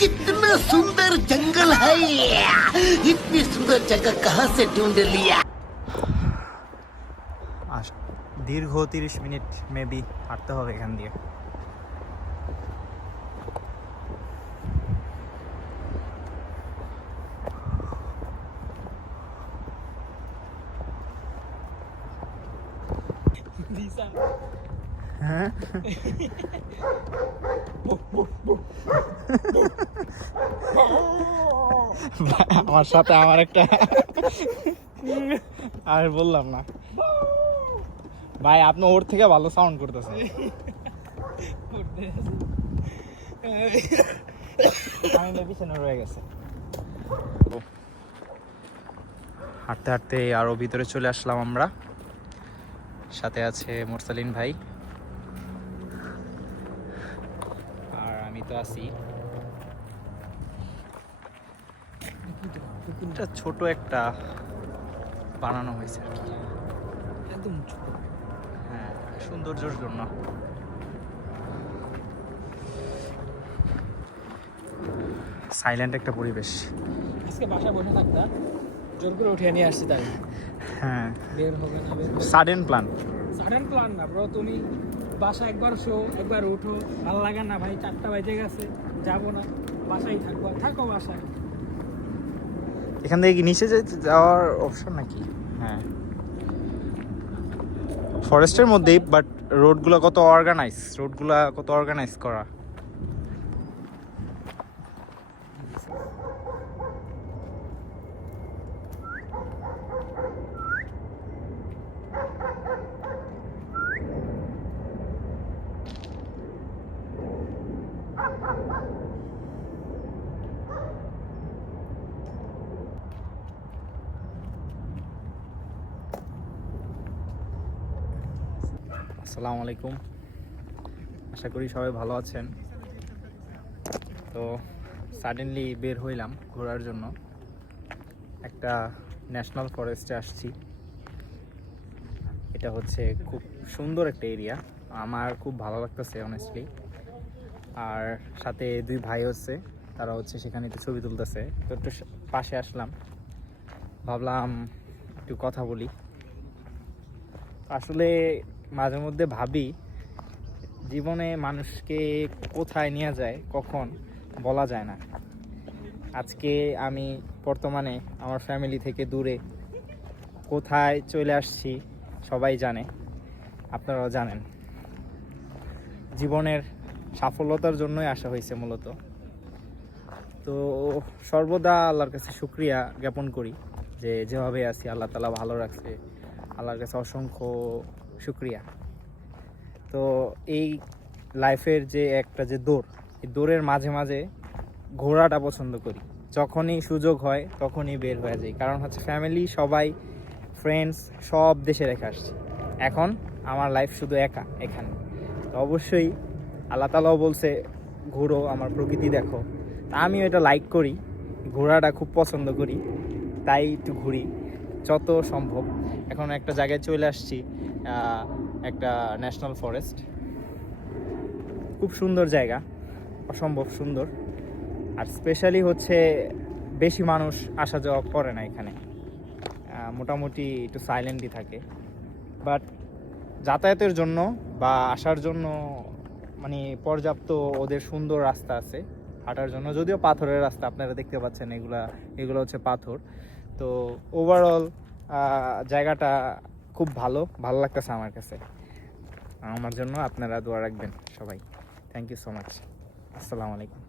कितना सुंदर जंगल है, इतनी सुंदर जगह कहाँ से ढूंढ लिया। দীর্ঘ 30 মিনিট মেবি হাঁটতে হবে এখান দিয়ে। হ্যাঁ আমার সাথে আমার একটা আর বললাম না ভাই, আপনি ওর থেকে ভালো সাউন্ড করতেছেন। পিছনে রয়ে গেছে। হাঁটতে হাঁটতে আরো ভিতরে চলে আসলাম আমরা। সাথে আছে মোরসালিন ভাই, আর আমি তো আছি। এটা ছোট একটা বানানো হয়েছে আর কি, একদম ছোট। হ্যাঁ, সৌন্দর্যের জন্য। সাইলেন্ট একটা পরিবেশ। আজকে বাসায় বসে থাকতাম, জোর করে উঠিয়ে নিয়ে আসছি তাই। হ্যাঁ, বের হবে না, বের সাডেন প্ল্যান। সাডেন প্ল্যান না ব্রো, তুমি বাসা একবার শো একবার উঠো, ভালো লাগে না ভাই, 4টা বাজে গেছে, যাবো না, বাসায় থাকবো, থাকো বাসায়। এখান থেকে কি নিচে যাওয়ার অপশন নাকি? হ্যাঁ, ফরেস্টের মধ্যেই, বাট রোডগুলো কত অর্গানাইজ করা। আসসালামু আলাইকুম, আশা করি সবাই ভালো আছেন। তো সাডেনলি বের হইলাম ঘোরার জন্য, একটা ন্যাশনাল ফরেস্টে আসছি। এটা হচ্ছে খুব সুন্দর একটা এরিয়া, আমার খুব ভালো লাগতেছে অনেস্টলি। আর সাথে 2 ভাই হচ্ছে, তারা হচ্ছে সেখানে একটু ছবি তুলতেছে, তো একটু পাশে আসলাম, ভাবলাম একটু কথা বলি। আসলে মাঝে মধ্যে ভাবি, জীবনে মানুষকে কোথায় নিয়ে যায় কখন বলা যায় না। আজকে আমি বর্তমানে আমার ফ্যামিলি থেকে দূরে কোথায় চলে আসছি সবাই জানে, আপনারাও জানেন। জীবনের সাফল্যতার জন্যই আসা হয়েছে মূলত। তো সর্বদা আল্লাহর কাছে শুকরিয়া জ্ঞাপন করি যে যেভাবে আছি আল্লাহ তাআলা ভালো রাখছে, আল্লাহর কাছে অসংখ্য শুকরিয়া। তো এই লাইফের যে একটা যে দৌড়, এই দৌড়ের মাঝে মাঝে ঘোরাটা পছন্দ করি। যখনই সুযোগ হয় তখনই বের হয়ে যাই, কারণ হচ্ছে ফ্যামিলি সবাই, ফ্রেন্ডস সব দেশে রেখে আসছি। এখন আমার লাইফ শুধু একা এখানে। তো অবশ্যই আল্লাহ তাআলাও বলছে ঘুরো, আমার প্রকৃতি দেখো। তা আমিও এটা লাইক করি, ঘোরাটা খুব পছন্দ করি, তাই একটু ঘুরি যত সম্ভব। এখন একটা জায়গায় চলে আসছি, একটা ন্যাশনাল ফরেস্ট, খুব সুন্দর জায়গা, অসম্ভব সুন্দর। আর স্পেশালি হচ্ছে বেশি মানুষ আসা যাওয়া করে না এখানে, মোটামুটি একটু সাইলেন্টই থাকে। বাট যাতায়াতের জন্য বা আসার জন্য মানে পর্যাপ্ত ওদের সুন্দর রাস্তা আছে হাঁটার জন্য, যদিও পাথরের রাস্তা আপনারা দেখতে পাচ্ছেন, এগুলো হচ্ছে পাথর। তো ওভারঅল জায়গাটা খুব ভালো লাগতেছে আমার কাছে। আমার জন্য আপনারা দোয়া রাখবেন সবাই। Thank you so much. আসসালামু আলাইকুম।